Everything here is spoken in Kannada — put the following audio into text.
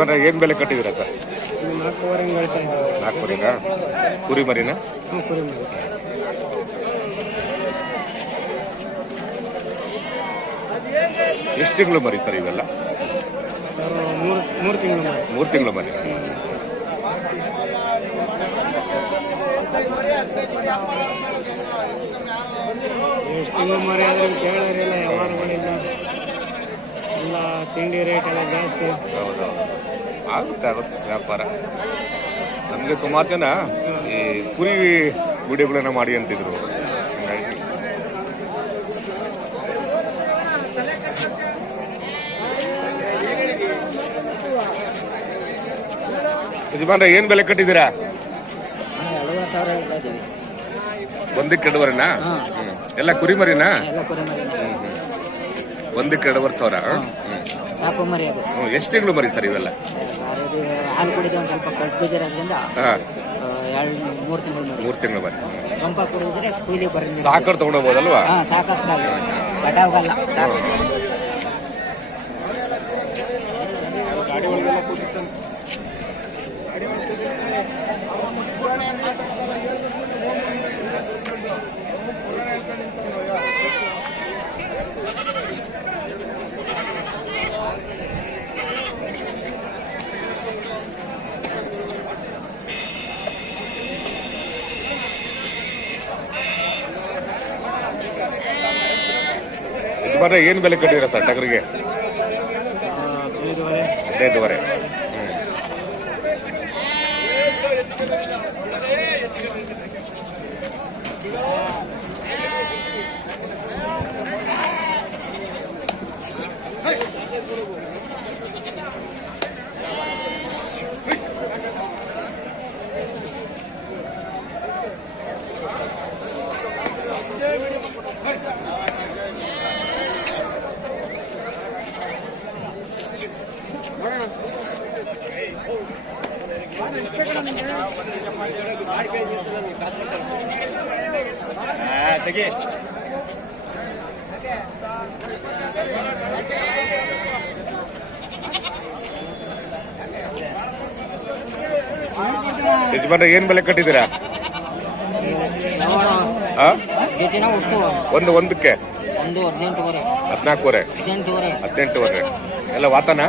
ಯಜಮಾನ್ರೆ ಏನ್ ಬೆಲೆ ಕಟ್ಟಿದ್ದೀರಾ ಸರ್? 4 ಕುರಿ ಮರಿನಾ? ಕುರಿ ಮರಿ. ಎಷ್ಟು ತಿಂಗಳು ಮರಿ ಸರ್ ಇವೆಲ್ಲ? ಸರ್ 3 ತಿಂಗಳು ಮರಿ. 3 ತಿಂಗಳು ಮರಿ. ಎಷ್ಟು ತಿಂಗಳು ಮರಿ ಆದ್ರೆ ಕೇಳೋರಿಲ್ಲ, ವ್ಯವಹಾರಗಳಿಲ್ಲ, ಎಲ್ಲ ತಿಂಡಿ ರೇಟ್ ಎಲ್ಲ ಜಾಸ್ತಿ. ಹೌದೌದು, ಆಗುತ್ತೆ ವ್ಯಾಪಾರ. ನಮಗೆ ಸುಮಾರು ಜನ ಈ ಕುರಿ ವಿಡಿಯೋಗಳನ್ನ ಮಾಡಿ ಅಂತಿದ್ರು. ಹಂಗಾಗಿ ಯಜಮಾನ್ರೆ ಏನ್ ಬೆಲೆ ಕಟ್ಟಿದ್ದೀರಾ? 40,000 ಒಂದಕ್ಕೆ 2,500ನಾ? ಎಲ್ಲ ಕುರಿ ಮರಿನಾ? ಒಂದಕ್ಕೆ 2,500. ಸಾಕು ಮರಿ ಅದು. ಎಷ್ಟು ತಿಂಗಳು ಮರಿ ಸರ್ ಇವೆಲ್ಲ? ಹಾಲು ಕುಡಿದ ಒಂದು ಸ್ವಲ್ಪ ಕಳ್ಬಿದಿರೋದ್ರಿಂದ 3 ತಿಂಗಳು ಮರಿ. 3 ತಿಂಗಳು ಮರಿ. ಕಂಪ ಕುಡಿದ್ರೆ ಕೂಲಿ ಬರ ಸಾಕರ್ ತಗೊಂಡೋಗ್ಬೋದಲ್ವಾ? ಸಾಕು ಕಟಾವಲ್ಲ ಸಾಕು. ಯಜಮಾನ್ರೆ ಏನ್ ಬೆಲೆ ಕಟ್ಟಿದ್ದೀರಾ ಸರ್ ಟಗರಿಗೆ? 15,500. ಯಜಮಾನ್ರೆ ಏನ್ ಬೆಲೆ ಕಟ್ಟಿದ್ದೀರಾ? ಒಂದಕ್ಕೆ 14,500 ಎಲ್ಲ ವಾತನ?